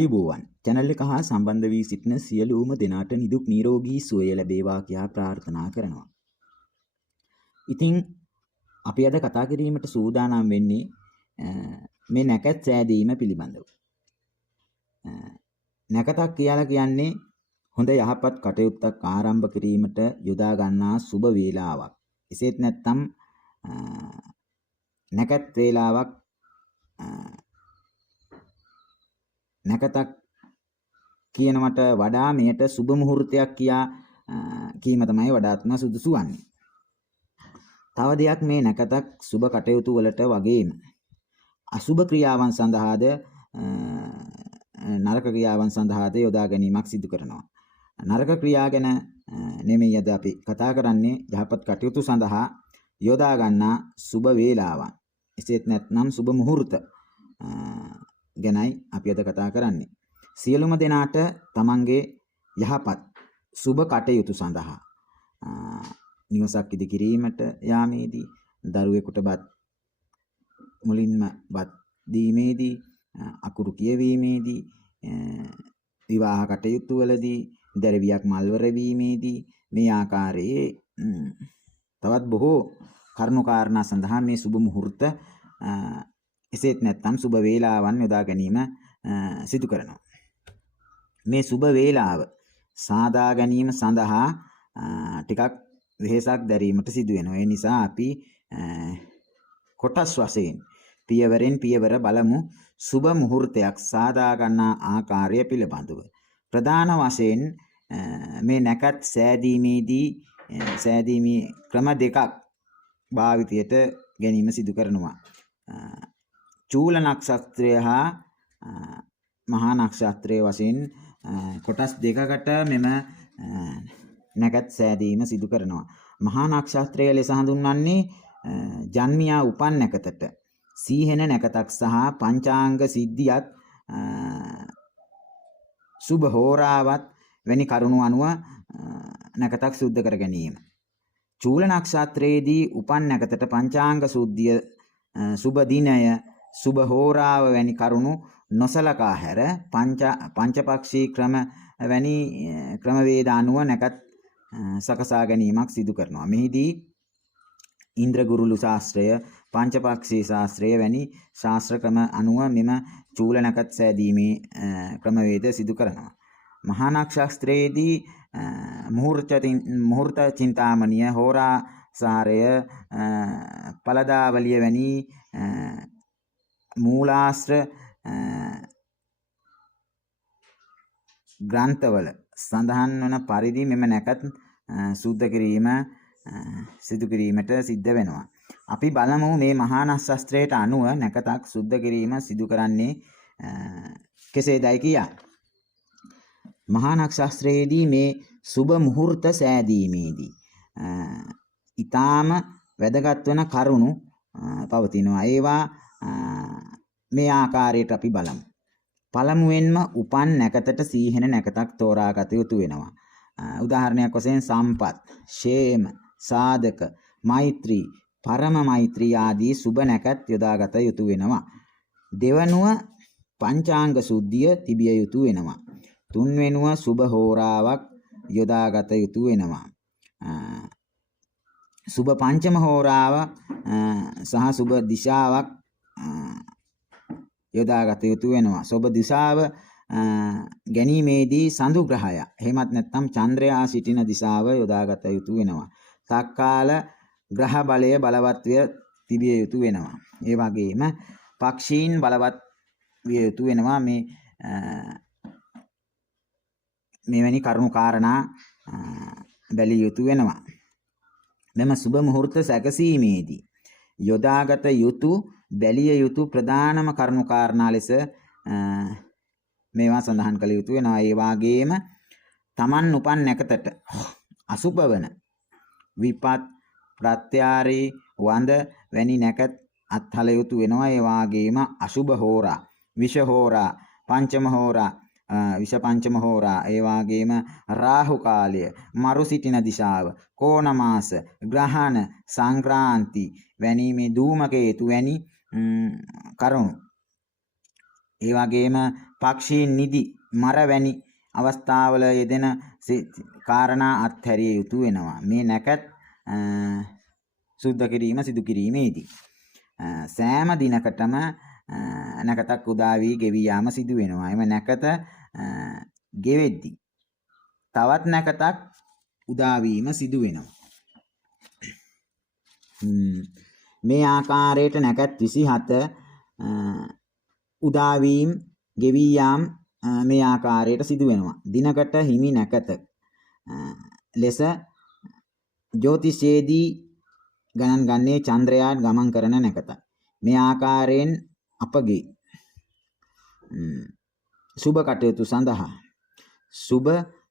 ආයුබෝවන් channel එක හා සම්බන්ධ වී සිටින සියලුම දෙනාට නිදුක් නිරෝගී සුවය ලැබේවා කියා ප්‍රාර්ථනා කරනවා. ඉතින් අපි අද කතා කිරීමට සූදානම් වෙන්නේ මේ නැකත් සෑදීම පිළිබඳව. නැකතක් කියලා කියන්නේ හොඳ යහපත් කටයුත්තක් ආරම්භ කිරීමට යොදා ගන්නා සුබ වේලාවක්. එසේත් නැත්නම් නැකත් වේලාවක් නැකතක් කියනවට වඩා මෙයට සුබ මුහුර්තයක් කියා කීම තමයි වඩාත්ම සුදුසු වන්නේ. තව දෙයක් මේ නැකතක් සුබ කටයුතු වලට වගේම අසුබ ක්‍රියාවන් සඳහාද නරක ක්‍රියාවන් සඳහාද යොදා ගැනීමක් සිදු කරනවා. නරක ක්‍රියා ගැන නෙමෙයි අද අපි කතා කරන්නේ යහපත් කටයුතු සඳහා යොදා ගන්නා සුබ වේලාවන්. එසේත් නැත්නම් සුබ මුහුර්ත ගැනයි අපි අද කතා කරන්නේ. සියලුම දෙනාට තමන්ගේ යහපත් සුබ කටයුතු සඳහා නිවසක් ඉදි කිරීමට යාමේදී දරුවෙකුට බත් මුලින්ම බත් දීමේදී අකුරු කියවීමේදී විවාහ කටයුතු වලදී දැරවියක් මල්වර වීමේදී මේ ආකාරයේ තවත් බොහෝ කරුණු කාරණා සඳහා මේ සුබ මුහුර්ත එසේත් නැත්නම් සුබ වේලාවන් යොදා ගැනීම සිදු කරනවා. මේ සුබ වේලාව සාදා ගැනීම සඳහා ටිකක් වෙහෙසක් දැරීමට සිදු වෙනවා. ඒ නිසා අපි කොටස් වශයෙන් පියවරෙන් පියවර බලමු සුබ මුහුර්තයක් සාදා ගන්නා ආකාරය පිළිබඳව. ප්‍රධාන වශයෙන් මේ නැකත් සෑදීමේ ක්‍රම දෙකක් භාවිතයට ගැනීම සිදු කරනවා. චූල නක්ෂත්‍රය හා මහා නක්ෂත්‍රය වශයෙන් කොටස් දෙකකට මෙම නැකත් සෑදීම සිදු කරනවා. මහා නක්ෂත්‍රය ලෙස හඳුන්වන්නේ ජන්මියා උපන් නැකතට සීහෙන නැකතක් සහ පංචාංග සිද්ධියත් සුබ හෝරාවත් වැනි කරුණු අනුව නැකතක් සුද්ධ කර ගැනීම. චූල නක්ෂත්‍රයේදී උපන් නැකතට පංචාංග සුද්ධිය සුබ දිනය සුබ හෝරාව වැනි කරුණු නොසලකා හැර පංචපක්ෂී ක්‍රම වැනි ක්‍රමවේද අනුව නැකත් සකසා ගැනීමක් සිදු කරනවා. මෙහිදී ඉන්ද්‍රගුරුළු ශාස්ත්‍රය පංචපක්ෂී ශාස්ත්‍රය වැනි ශාස්ත්‍ර ක්‍රම අනුව මෙම චූල නැකත් සෑදීමේ ක්‍රමවේද සිදු කරනවා. මහා නක්ෂත්‍රයේදී මුහුර්ත චින්තාමණිය හෝරාසාරය පලදාවලිය වැනි මූලාශ්‍ර ග්‍රන්ථවල සඳහන් වන පරිදි මෙම නැකත් සුද්ධ කිරීම සිදු කිරීමට සිද්ධ වෙනවා. අපි බලමු මේ මහා නක්ෂත්‍රයට අනුව නැකතක් සුද්ධ කිරීම සිදු කරන්නේ කෙසේදයි කියා. මහා නක්ෂත්‍රයේදී මේ සුබ මුහුර්ත සෑදීමේදී ඊටාම වැදගත් වන කරුණු පවතිනවා. ඒවා මේ ආකාරයට අපි බලමු. පළමුවෙන්ම උපන් නැකතට සීහෙන නැකතක් තෝරාගත යුතු වෙනවා. උදාහරණයක් වශයෙන් සම්පත්, ෂේම, සාධක, මෛත්‍රී, පරම මෛත්‍රී ආදී සුබ නැකත් යොදාගත යුතු වෙනවා. දෙවනුව පංචාංග සුද්ධිය තිබිය යුතු වෙනවා. තුන්වෙනුව සුබ හෝරාවක් යොදාගත යුතු වෙනවා. සුබ පංචම හෝරාව සහ සුබ දිශාවක් යොදාගත යුතු වෙනවා. සුබ දිශාව ගැනීමේදී සඳු ග්‍රහය එහෙමත් නැත්නම් චන්ද්‍රයා සිටින දිශාව යොදාගත යුතු වෙනවා. තක්කාල ග්‍රහ බලය බලවත්වය තිබිය යුතු වෙනවා. ඒ වගේම පක්ෂීන් බලවත් විය යුතු වෙනවා. මෙවැනි කරුණු කාරණා බැලිය යුතු වෙනවා. මෙම සුබ මුහුර්ත සැකසීමේදී යොදාගත යුතු බැලිය යුතු ප්‍රධානම කරුණු කාරණා ලෙස මේවා සඳහන් කළ යුතු වෙනවා. ඒ වගේම තමන් උපන් නැකතට අසුබ වන විපත්, ප්‍රත්‍යාරේ, වඳ වැනි නැකත් අත්හල යුතු වෙනවා. ඒ වගේම අසුබ හෝරා, විෂ හෝරා, පංචම හෝරා, විෂ පංචම හෝරා, ඒ වගේම රාහු කාලය, මරු සිටින දිශාව, කෝණ මාස, ග්‍රහණ, සංක්‍රාන්ති වැනි මේ ධූමකේතු වැනි කරුණු ඒ වගේම පක්ෂීන් නිදි මර වැනි අවස්ථාවල යෙදෙන කාරණා අත්හැරිය යුතු වෙනවා. මේ නැකත් සුද්ධ කිරීම සිදු කිරීමේදී සෑම දිනකටම නැකතක් උදා වී ගෙවී යාම සිදු වෙනවා. එම නැකත ගෙවෙද්දී තවත් නැකතක් උදා වීම සිදු වෙනවා. මේ ආකාරයට නැකත් 27 උදා වීම ගෙවී යාම මේ ආකාරයට සිදු වෙනවා. දිනකට හිමි නැකත ලෙස ජ්‍යොතිෂයේදී ගණන් ගන්නේ චන්ද්‍රයාන් ගමන් කරන නැකතයි. මේ ආකාරයෙන් අපගේ සුබ කටයුතු සඳහා සුබ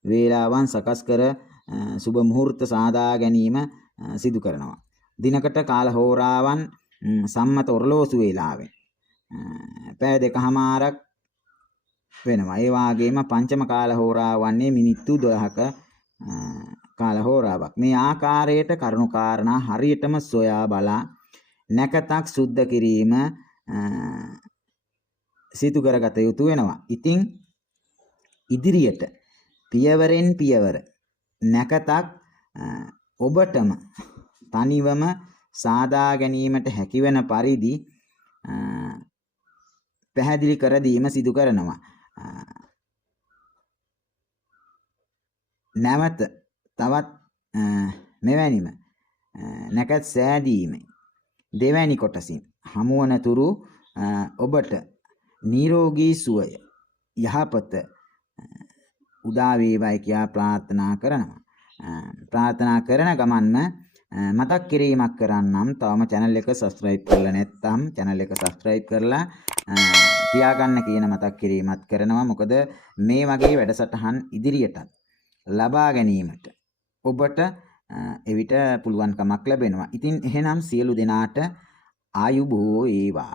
වේලාවන් සකස් කර සුබ මුහූර්ත සාදා ගැනීම සිදු කරනවා. දිනකට කාල හෝරාවන් සම්මත ඔරලෝසු වේලාවෙන් පැය 2කමාරක් වෙනවා. ඒ වගේම පංචම කාල හෝරාව වන්නේ මිනිත්තු 12ක කාල හෝරාවක්. මේ ආකාරයට කරුණු කාරණා හරියටම සොයා බලා නැකතක් සුද්ධ කිරීම සිදු කරගත යුතු වෙනවා. ඉතින් ඉදිරියට පියවරෙන් පියවර නැකතක් ඔබටම තනිවම සාදා ගැනීමට හැකිවන පරිදි පැහැදිලි කර දීම සිදු කරනවා. නැවත තවත් මෙවැනිම නැකත් සෑදීම දෙවැනි කොටසින් හමුවන තුරු ඔබට නිරෝගී සුවය යහපත උදා වේවායි කියා ප්‍රාර්ථනා කරනවා. ප්‍රාර්ථනා කරන ගමන්ම මතක් කිරීමක් කරන්නම්. තවම channel එක subscribe කරලා නැත්නම් channel එක subscribe කරලා තියාගන්න කියන මතක් කිරීමත් කරනවා. මොකද මේ වගේ වැඩසටහන් ඉදිරියටත් ලබා ගැනීමට ඔබට එවිට පුළුවන්කමක් ලැබෙනවා. ඉතින් එහෙනම් සියලු දෙනාට ආයුබෝ වේවා.